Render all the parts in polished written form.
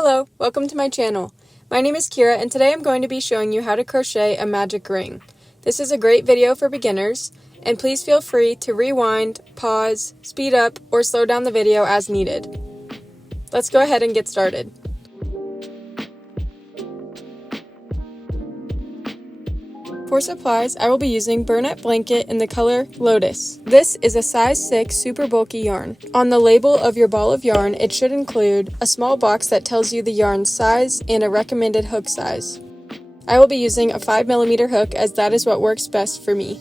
Hello, welcome to my channel. My name is Kira and today I'm going to be showing you how to crochet a magic ring. This is a great video for beginners, and please feel free to rewind, pause, speed up, or slow down the video as needed. Let's go ahead and get started. For supplies, I will be using Burnette blanket in the color Lotus. This is a size 6 super bulky yarn. On the label of your ball of yarn, it should include a small box that tells you the yarn size and a recommended hook size. I will be using a 5mm hook as that is what works best for me.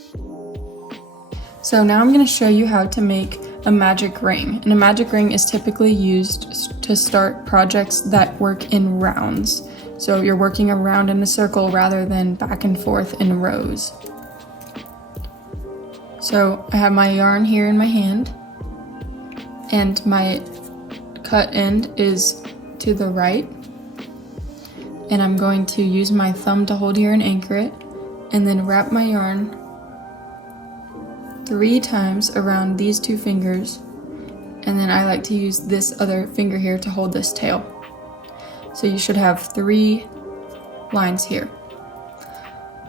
So now I'm going to show you how to make a magic ring. And a magic ring is typically used to start projects that work in rounds. So you're working around in a circle rather than back and forth in rows. So I have my yarn here in my hand, and my cut end is to the right. And I'm going to use my thumb to hold here and anchor it, and then wrap my yarn 3 times around these 2 fingers. And then I like to use this other finger here to hold this tail. So you should have 3 lines here.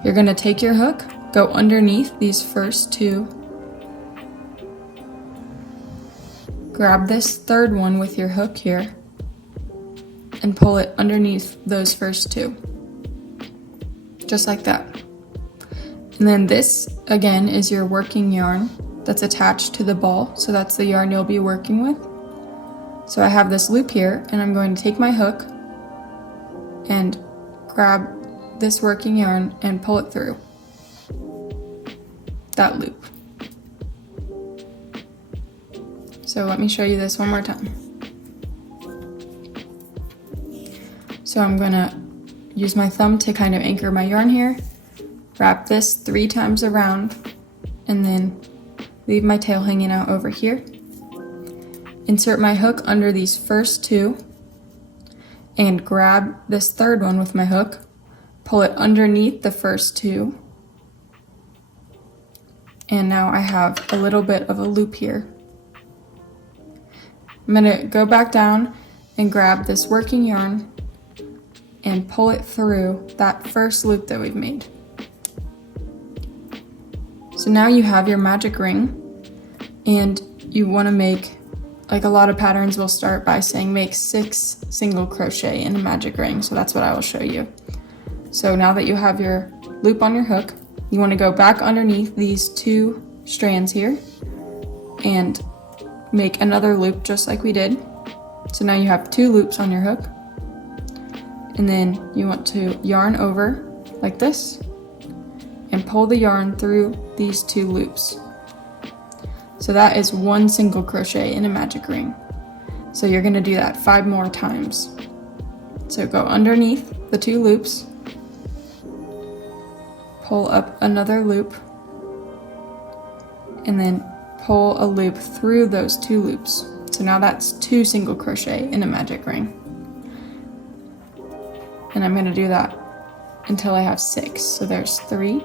You're going to take your hook, go underneath these first 2, grab this third one with your hook here, and pull it underneath those first 2. Just like that. And then this, again, is your working yarn that's attached to the ball, so that's the yarn you'll be working with. So I have this loop here, and I'm going to take my hook and grab this working yarn and pull it through that loop. So let me show you this one more time. So I'm gonna use my thumb to kind of anchor my yarn here, wrap this 3 times around, and then leave my tail hanging out over here. Insert my hook under these first 2, and grab this third one with my hook, pull it underneath the first 2, and now I have a little bit of a loop here. I'm gonna go back down and grab this working yarn and pull it through that first loop that we've made. So now you have your magic ring, and you wanna make, like a lot of patterns will start by saying make 6 single crochet in a magic ring, so that's what I will show you. So now that you have your loop on your hook, you want to go back underneath these 2 strands here and make another loop just like we did. So now you have 2 loops on your hook, and then you want to yarn over like this and pull the yarn through these 2 loops. So that is 1 single crochet in a magic ring. So you're going to do that 5 more times. So go underneath the 2 loops, pull up another loop, and then pull a loop through those 2 loops. So now that's 2 single crochet in a magic ring. And I'm going to do that until I have 6. So there's 3,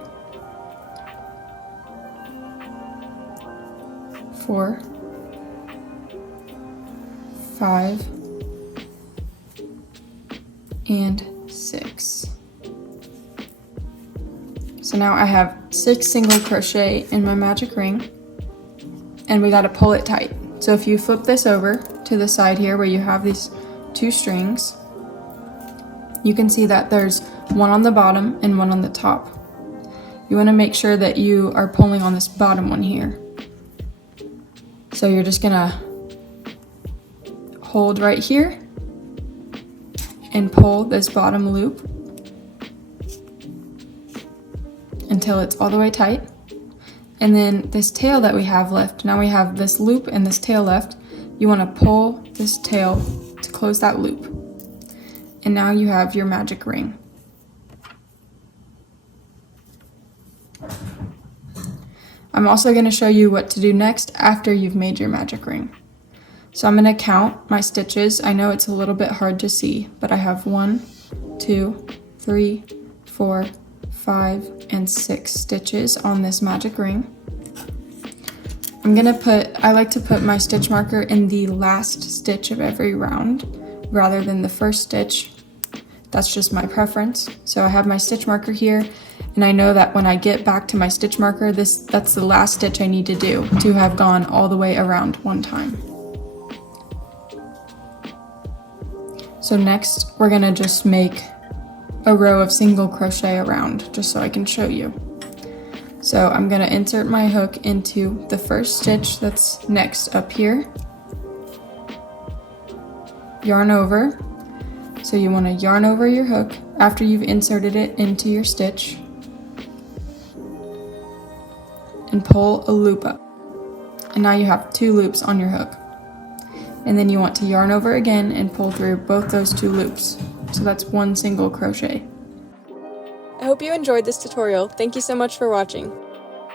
4, 5, and 6. So now I have 6 single crochet in my magic ring, and we got to pull it tight. So if you flip this over to the side here where you have these 2 strings, you can see that there's one on the bottom and one on the top. You want to make sure that you are pulling on this bottom one here. So you're just gonna hold right here and pull this bottom loop until it's all the way tight. And then this tail that we have left, now we have this loop and this tail left, you want to pull this tail to close that loop. And now you have your magic ring. I'm also going to show you what to do next after you've made your magic ring. So I'm going to count my stitches. I know it's a little bit hard to see, but I have 1, 2, 3, 4, 5, and 6 stitches on this magic ring. I like to put my stitch marker in the last stitch of every round, rather than the first stitch. That's just my preference. So I have my stitch marker here, and I know that when I get back to my stitch marker, that's the last stitch I need to do to have gone all the way around one time. So next, we're gonna just make a row of single crochet around, just so I can show you. So I'm gonna insert my hook into the first stitch that's next up here. Yarn over. So you wanna yarn over your hook after you've inserted it into your stitch and pull a loop up. And now you have 2 loops on your hook. And then you want to yarn over again and pull through both those 2 loops. So that's 1 single crochet. I hope you enjoyed this tutorial. Thank you so much for watching.